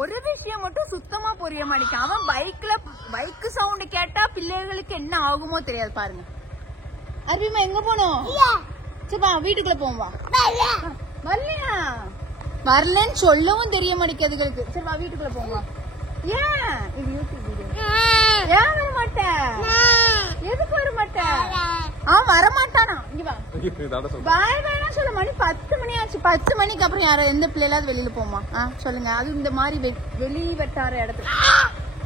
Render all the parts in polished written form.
ஒரு விஷயம் மட்டும் சுத்தமா புரிய மாட்டேங்க. அவன் பைக் சவுண்ட் கேட்டா பிள்ளைகளுக்கு என்ன ஆகுமோ தெரியாது பாருங்க. அருவிமா எங்க போனோம்? சரிப்பா வீட்டுக்குள்ள போவா. வரலையா? வரலன்னு சொல்லவும் தெரிய மாட்டேங்குதுகளுக்கு. சரிப்பா வீட்டுக்குள்ள போவா. ஏன் இது யூடியூப் வீடியோ? ஏன் வர மாட்டேன்? எதுக்கு வர மாட்டேன்? அவன் வரமாட்டானா? இங்க வா. பாய் பாய்னா சொல்ல. மணி 10 மணி ஆச்சு. 10 மணிக்கு அப்புறம் யாரோ எந்த பிள்ளைலாவது வெளியில போமா? சொல்லுங்க. அது இந்த மாதிரி வெளி வட்டார இடத்துல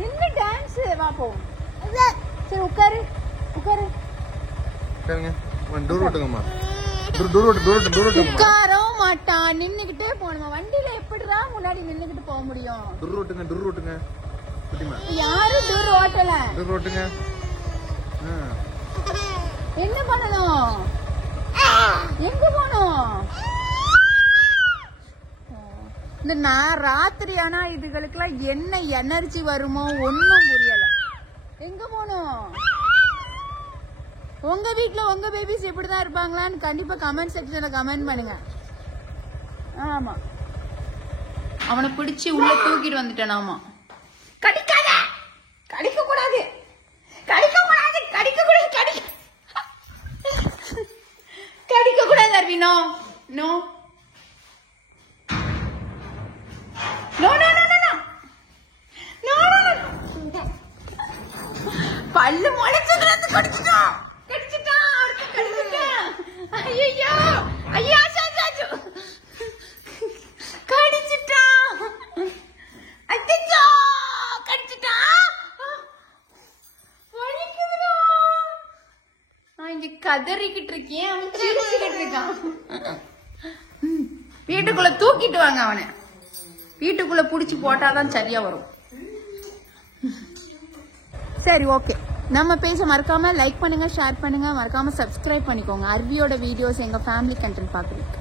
என்ன டான்ஸ்? வா போவோம். சரி உட்காரு உட்காரு. உட்காரவும் மாட்டான். நின்னுகிட்டே போகணுமா? வண்டியில எப்படிடா முன்னாடி நின்னுகிட்டு போக முடியும்? யாரும் டூர் ஓட்டல. என்ன பண்ணணும்? எங்க போனோம்? இந்த ராத்திரி ஆனா இதுகளுக்கெல்லாம் என்ன எனர்ஜி வருமோ ஒன்னும் புரியல. எங்க போனோம்? உங்க வீட்டுல உங்க பேபிஸ் எப்படிதான் இருப்பாங்களான்னு கண்டிப்பா கமெண்ட் செக்ஷன்ல கமெண்ட் பண்ணுங்க. ஆமா அவனை பிடிச்சி உள்ள தூக்கிட்டு வந்துட்டானாமா. கடிக்காத, கடிக்க கூடாது, கடிக்க கூடாது, கடிக்க கூடாது, கடிக்க கூடாது. அர்வினோ no no no no no no. பல்லு முளைச்சதுல கடிச்சிட்டான். ஐயோ ஐயோ சாஜு கடிச்சிட்டான். அச்சச்சோ கடிச்சிட்டான். வலிக்குதுடா. நான் இங்க கதறிக்கிட்டு இருக்கேன். அவன் சிரிச்சுக்கிட்டு இருக்கான். வீட்டுக்குள்ள தூக்கிட்டு வாங்க அவனை. வீட்டுக்குள்ள புடிச்சு போட்டாதான் சரியா வரும். சரி ஓகே. நம்ம பேச மறக்காம லைக் பண்ணுங்க, ஷேர் பண்ணுங்க, மறக்காம சப்ஸ்கிரைப் பண்ணிக்கோங்க. அர்வியோட வீடியோஸ் எங்க ஃபேமிலி கண்டென்ட் பாக்குறீங்க.